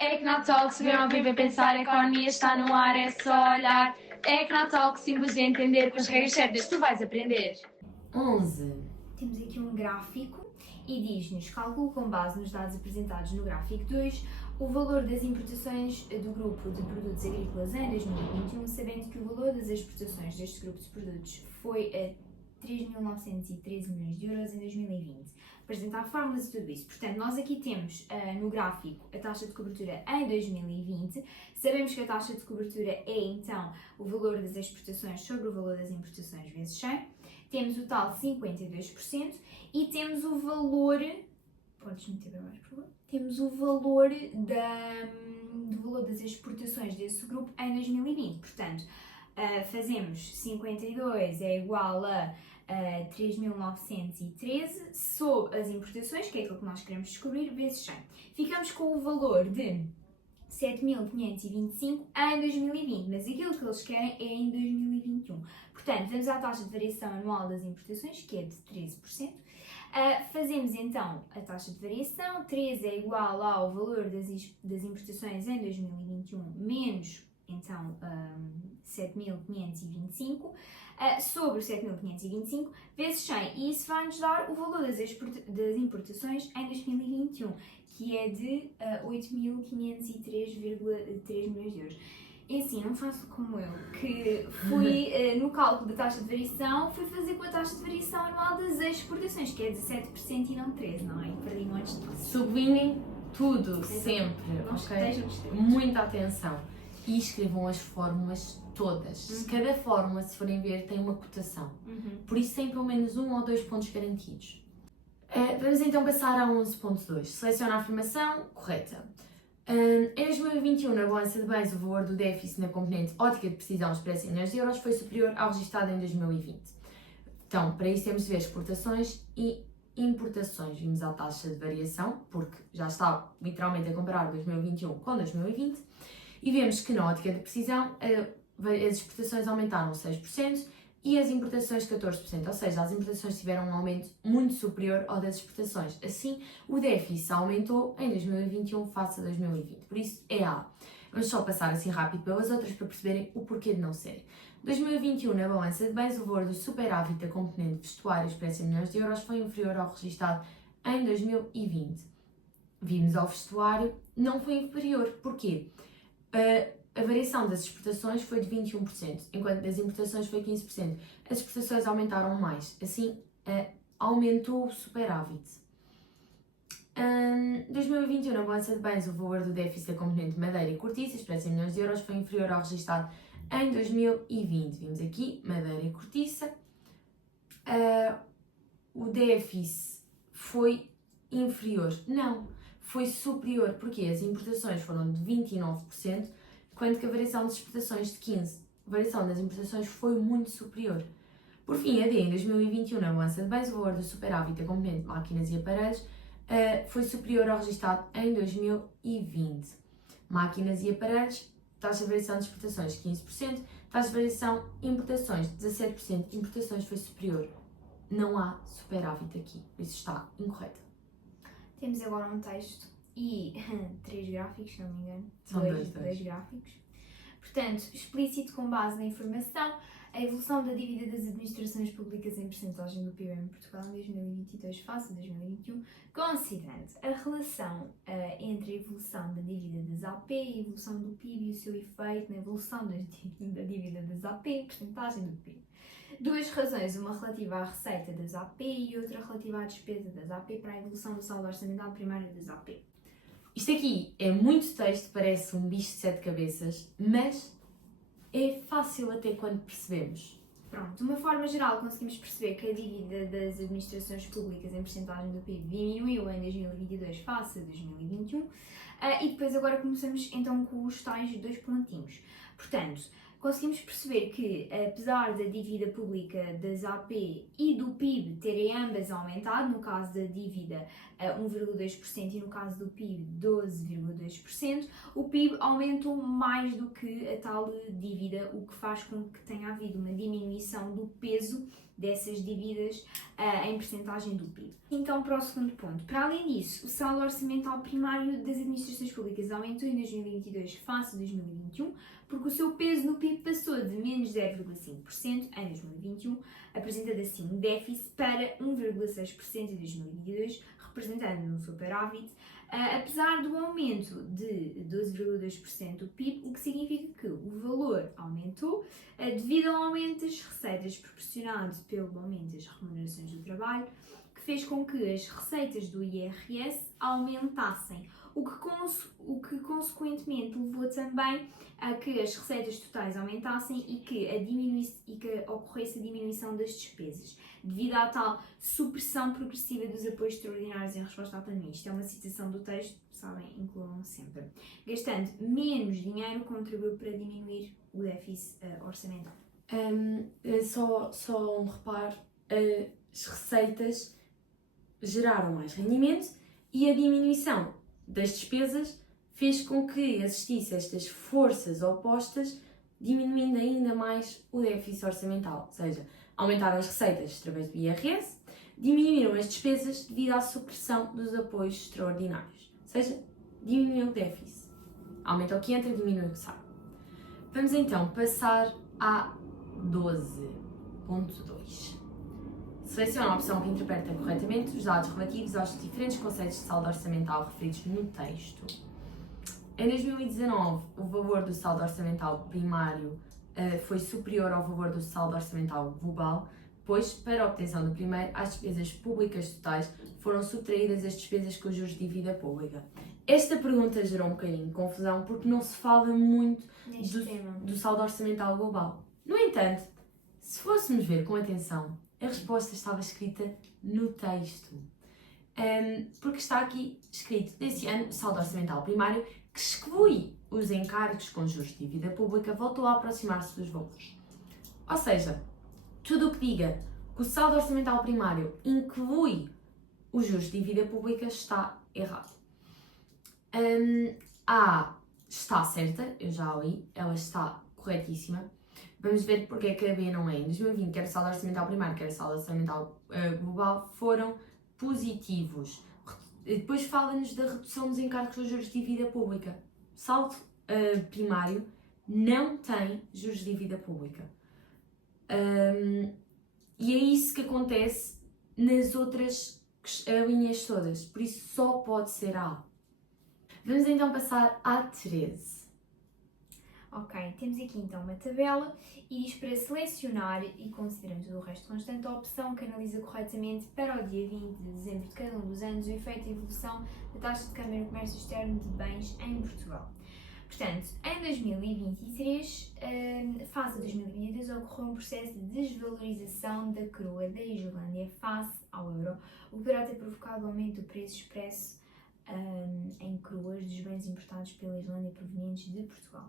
Ecnotalks, ver, ouvir, ver, pensar, a economia está no ar, é só olhar. Ecnotalks, simples de entender, com as regras certas tu vais aprender. 11. Temos aqui um gráfico e diz-nos, calcule com base nos dados apresentados no gráfico 2, o valor das importações do grupo de produtos agrícolas em 2021, sabendo que o valor das exportações deste grupo de produtos foi a 3.913 milhões de euros em 2020. Apresentar fórmulas e tudo isso. Portanto, nós aqui temos no gráfico a taxa de cobertura em 2020. Sabemos que a taxa de cobertura é, então, o valor das exportações sobre o valor das importações vezes 100. Temos o tal 52% e temos o valor... Podes meter bem mais, por favor? Temos o valor do valor das exportações desse grupo em 2020. Portanto, fazemos 52 é igual a 3.913 sobre as importações, que é aquilo que nós queremos descobrir, vezes 100. Ficamos com o valor de 7.525 em 2020, mas aquilo que eles querem é em 2021. Portanto, vamos à taxa de variação anual das importações, que é de 13%. Fazemos então a taxa de variação, 13 é igual ao valor das importações em 2021 menos então 7.525 sobre 7.525 vezes 100, e isso vai nos dar o valor das importações em 2021, que é de 8.503,3 milhões de euros. É assim, não faço como eu, que fui no cálculo da taxa de variação, fui fazer com a taxa de variação anual das exportações, que é 17% e não 13%, não é? Perdi montes de passos. Sublinhem tudo, sempre, Não ok? estejam distraídos. Muita atenção. E escrevam as fórmulas todas. Cada fórmula, se forem ver, tem uma cotação. Por isso tem pelo menos 1 ou 2 pontos garantidos. Vamos então passar a 11.2. Seleciona a afirmação correta. Em 2021, na balança de bens, o valor do déficit na componente ótica de precisão expressa em milhões de euros foi superior ao registado em 2020. Então, para isso temos de ver exportações e importações. Vimos a taxa de variação, porque já está literalmente a comparar 2021 com 2020, e vemos que na ótica de precisão as exportações aumentaram 6% e as importações 14%, ou seja, as importações tiveram um aumento muito superior ao das exportações. Assim, o déficit aumentou em 2021 face a 2020, por isso é A. Vamos só passar assim rápido pelas outras para perceberem o porquê de não serem. 2021, na balança de bens, o valor do superávit da componente vestuário expressa em milhões de euros foi inferior ao registado em 2020. Vimos ao vestuário, não foi inferior. Porquê? A variação das exportações foi de 21%, enquanto das importações foi 15%. As exportações aumentaram mais, assim aumentou o superávit. 2021, na balança de bens, o valor do déficit da componente madeira e cortiça, expressa em milhões de euros, foi inferior ao registado em 2020. Vimos aqui madeira e cortiça. O déficit foi inferior? Não, foi superior, porque as importações foram de 29%, enquanto que a variação das exportações de 15%. A variação das importações foi muito superior. Por fim, a D, em 2021, na balança de bens, o valor do superávit da componente máquinas e aparelhos foi superior ao registado em 2020. Máquinas e aparelhos, taxa de variação de exportações 15%, taxa de variação importações 17%, importações foi superior. Não há superávit aqui, por isso está incorreto. Temos agora um texto e 3 gráficos, se não me engano. São dois gráficos. Portanto, explícito com base na informação, a evolução da dívida das administrações públicas em percentagem do PIB em Portugal em 2022 face a 2021, considerando a relação entre a evolução da dívida das AP e a evolução do PIB e o seu efeito na evolução da dívida das AP em percentagem do PIB. 2 razões, uma relativa à receita das AP e outra relativa à despesa das AP para a evolução do saldo orçamental primário das AP. Isto aqui é muito texto, parece um bicho de 7 cabeças, mas é fácil até quando percebemos. Pronto, de uma forma geral conseguimos perceber que a dívida das administrações públicas em percentagem do PIB diminuiu em 2022 face a 2021 e depois agora começamos então com os tais 2 pontinhos. Portanto, conseguimos perceber que, apesar da dívida pública das AP e do PIB terem ambas aumentado, no caso da dívida 1,2% e no caso do PIB 12,2%, o PIB aumentou mais do que a tal dívida, o que faz com que tenha havido uma diminuição do peso dessas dívidas em percentagem do PIB. Então, para o segundo ponto. Para além disso, o saldo orçamental primário das administrações públicas aumentou em 2022 face a 2021, porque o seu peso no PIB passou de menos 0,5% em 2021, apresentando assim um déficit, para 1,6% em 2022, representando um superávit, apesar do aumento de 12,2% do PIB, o que significa que o valor aumentou devido ao aumento das receitas proporcionado pelo aumento das remunerações do trabalho, que fez com que as receitas do IRS aumentassem, o que consequentemente levou também a que as receitas totais aumentassem e que ocorresse a diminuição das despesas, devido à tal supressão progressiva dos apoios extraordinários em resposta à pandemia. Isto é uma citação do texto, sabem, incluam sempre. Gastando menos dinheiro contribuiu para diminuir o déficit orçamental. Só um reparo, as receitas geraram mais rendimento e a diminuição das despesas fez com que existissem estas forças opostas, diminuindo ainda mais o déficit orçamental. Ou seja, aumentaram as receitas através do IRS, diminuíram as despesas devido à supressão dos apoios extraordinários. Ou seja, diminuiu o déficit. Aumenta o que entra, diminui o que sai. Vamos então passar a 12.2. Seleciona a opção que interpreta corretamente os dados relativos aos diferentes conceitos de saldo orçamental referidos no texto. Em 2019, o valor do saldo orçamental primário foi superior ao valor do saldo orçamental global, pois, para a obtenção do primeiro, às despesas públicas totais foram subtraídas as despesas com os juros de dívida pública. Esta pergunta gerou um bocadinho de confusão porque não se fala muito do saldo orçamental global. No entanto, se fôssemos ver com atenção, a resposta estava escrita no texto. Porque está aqui escrito, desse ano, o saldo orçamental primário, que exclui os encargos com juros de dívida pública, voltou a aproximar-se dos valores. Ou seja, tudo o que diga que o saldo orçamental primário inclui os juros de dívida pública está errado. A está certa, eu já a li, ela está corretíssima. Vamos ver porque é que a B não é. Em 2020, quer o saldo orçamental primário, quer o saldo orçamental global, foram positivos. Depois fala-nos da redução dos encargos dos juros de dívida pública. O saldo primário não tem juros de dívida pública. E é isso que acontece nas outras linhas todas. Por isso só pode ser A. Vamos então passar à 13. Ok, temos aqui então uma tabela e diz para selecionar e considerando todo o resto constante a opção que analisa corretamente para o dia 20 de dezembro de cada um dos anos o efeito e evolução da taxa de câmbio no comércio externo de bens em Portugal. Portanto, em 2023, face a 2022, ocorreu um processo de desvalorização da coroa da Islândia face ao euro, o que poderá ter provocado o aumento do preço expresso em coroas dos bens importados pela Islândia provenientes de Portugal.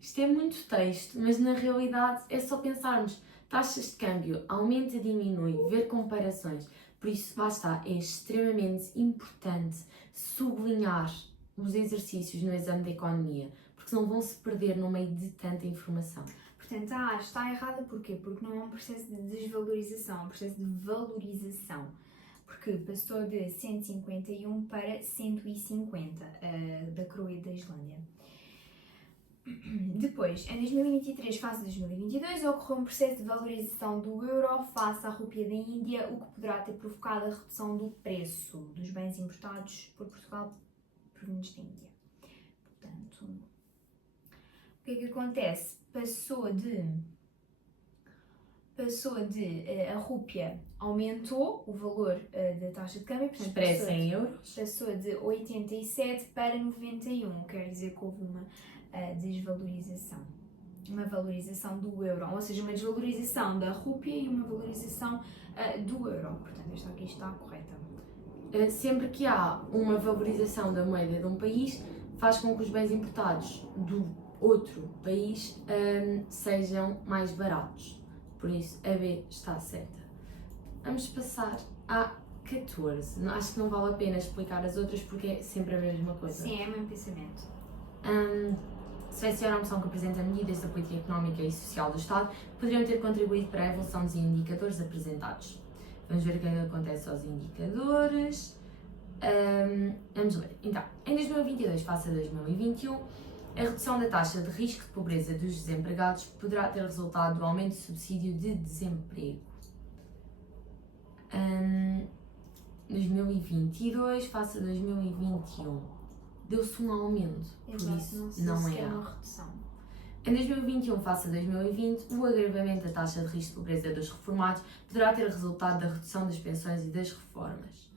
Isto é muito texto, mas na realidade é só pensarmos taxas de câmbio, aumenta, diminui, ver comparações. Por isso, lá está, é extremamente importante sublinhar os exercícios no exame de economia, porque senão vão-se perder no meio de tanta informação. Portanto, a A está errada porquê? Porque não é um processo de desvalorização, é um processo de valorização. Porque passou de 151 para 150 da coroa da Islândia. Depois, em 2023, face a 2022, ocorreu um processo de valorização do euro face à rúpia da Índia, o que poderá ter provocado a redução do preço dos bens importados por Portugal provenientes da Índia. Portanto, o que é que acontece? Passou de a rúpia aumentou o valor da taxa de câmbio, portanto, expresso em euros, passou de 87 para 91, quer dizer que houve uma desvalorização, uma valorização do euro, ou seja, uma desvalorização da rúpia e uma valorização do euro, portanto esta aqui está correta. Sempre que há uma valorização da moeda de um país, faz com que os bens importados do outro país sejam mais baratos, por isso a B está certa. Vamos passar à 14, acho que não vale a pena explicar as outras porque é sempre a mesma coisa. Sim, é o mesmo pensamento. seleciona a opção que apresenta medidas da política económica e social do Estado que poderiam ter contribuído para a evolução dos indicadores apresentados. Vamos ver o que é que acontece aos indicadores. Vamos ver. Então, em 2022 face a 2021, a redução da taxa de risco de pobreza dos desempregados poderá ter resultado do aumento do subsídio de desemprego. 2022 face a 2021, deu-se um aumento, Exato, por isso não não se é uma A. redução. Em 2021 face a 2020, o agravamento da taxa de risco de pobreza dos reformados poderá ter resultado da redução das pensões e das reformas.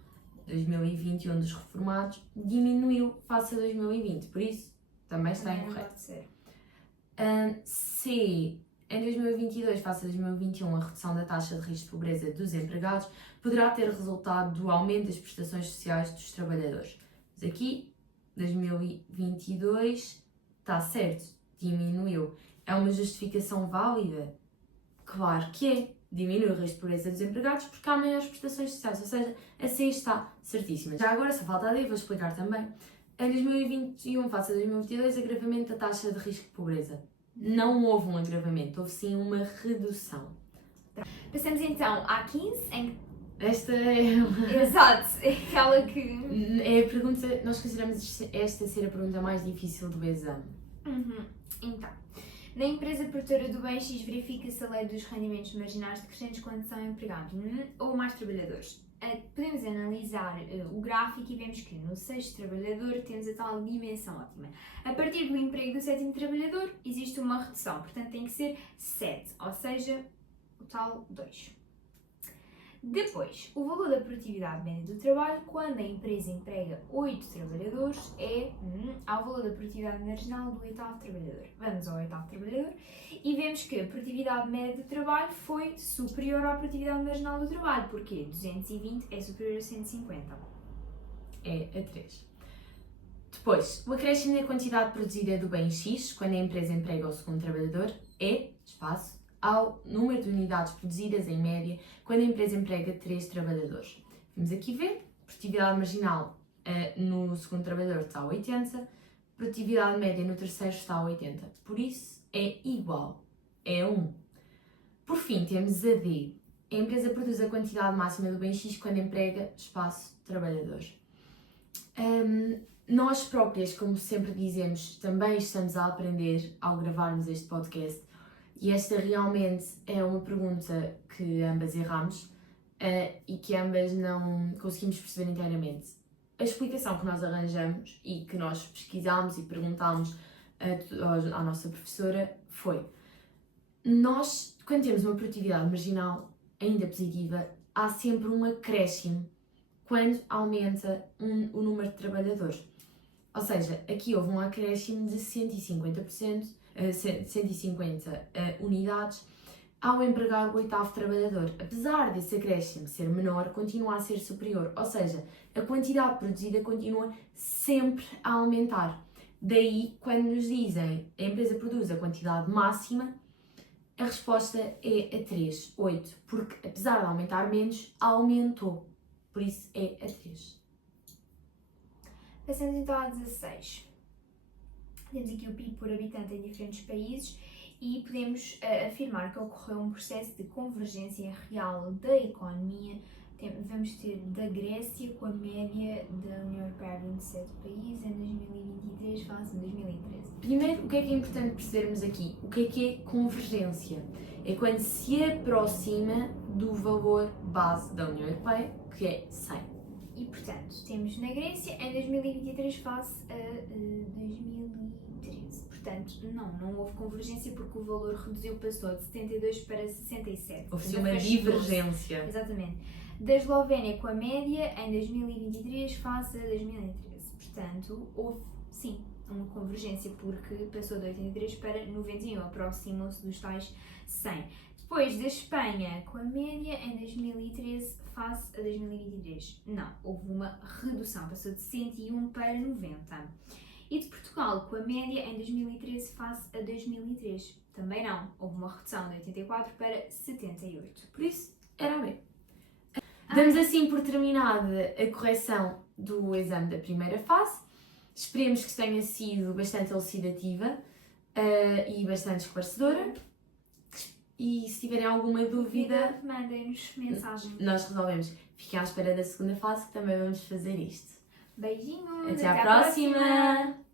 2021 dos reformados diminuiu face a 2020, por isso também está Também não incorreto. pode ser. Se em 2022 face a 2021 a redução da taxa de risco de pobreza dos empregados poderá ter resultado do aumento das prestações sociais dos trabalhadores. Mas aqui, 2022 está certo, diminuiu. É uma justificação válida? Claro que é. Diminui o risco de pobreza dos empregados porque há maiores prestações sociais, ou seja, a C está certíssima. Já agora, só falta a D, vou explicar também. Em 2021 face a 2022, agravamento da taxa de risco de pobreza. Não houve um agravamento, houve sim uma redução. Passamos então à 15, em que... Esta é Exato, é aquela que... é a pergunta, nós consideramos esta ser a pergunta mais difícil do exame. Então, na empresa produtora do bem X verifica-se a lei dos rendimentos marginais decrescentes quando são empregados ou mais trabalhadores. Podemos analisar o gráfico e vemos que no sexto trabalhador temos a tal dimensão ótima. A partir do emprego do sétimo trabalhador existe uma redução, portanto tem que ser 7, ou seja, o tal 2. Depois, o valor da produtividade média do trabalho quando a empresa emprega 8 trabalhadores é ao valor da produtividade marginal do oitavo trabalhador. Vamos ao oitavo trabalhador e vemos que a produtividade média do trabalho foi superior à produtividade marginal do trabalho, porque 220 é superior a 150. É a 3. Depois, o acréscimo da quantidade produzida do bem X quando a empresa emprega o segundo trabalhador é, espaço, ao número de unidades produzidas em média quando a empresa emprega 3 trabalhadores. Vamos aqui ver, produtividade marginal no segundo trabalhador está a 80, produtividade média no terceiro está a 80, por isso é igual, é 1. Por fim, temos a D. A empresa produz a quantidade máxima do bem X quando emprega espaço trabalhadores. Nós próprias, como sempre dizemos, também estamos a aprender ao gravarmos este podcast. E esta realmente é uma pergunta que ambas erramos e que ambas não conseguimos perceber inteiramente. A explicação que nós arranjamos e que nós pesquisámos e perguntámos à nossa professora foi: nós, quando temos uma produtividade marginal ainda positiva, há sempre um acréscimo quando aumenta o número de trabalhadores. Ou seja, aqui houve um acréscimo de 150%, 150 unidades ao empregar o oitavo trabalhador. Apesar desse acréscimo ser menor, continua a ser superior, ou seja, a quantidade produzida continua sempre a aumentar. Daí, quando nos dizem a empresa produz a quantidade máxima, a resposta é a 3, 8, porque apesar de aumentar menos, aumentou. Por isso é a 3. Passamos então a 16. Temos aqui o PIB por habitante em diferentes países e podemos afirmar que ocorreu um processo de convergência real da economia. Vamos ter da Grécia com a média da União Europeia 27 países em 2023 face a 2013. Primeiro, o que é importante percebermos aqui? O que é convergência? É quando se aproxima do valor base da União Europeia, que é 100. E, portanto, temos na Grécia em 2023 face a 2013. Portanto, não houve convergência porque o valor reduziu, passou de 72 para 67. Houve uma divergência. Exatamente. Da Eslovénia com a média em 2023 face a 2013. Portanto, houve, sim, uma convergência porque passou de 83 para 91, aproximou-se dos tais 100. Depois da Espanha com a média em 2013 face a 2023. Não, houve uma redução, passou de 101 para 90. E de Portugal com a média em 2013 face a 2003. Também não, houve uma redução de 84 para 78. Por isso, era a B. Damos assim por terminada a correção do exame da primeira fase. Esperemos que tenha sido bastante elucidativa. e bastante esclarecedora. E se tiverem alguma dúvida, mandem-nos mensagem. nós resolvemos. Fiquem à espera da segunda fase que também vamos fazer isto. Beijinhos! Até à próxima.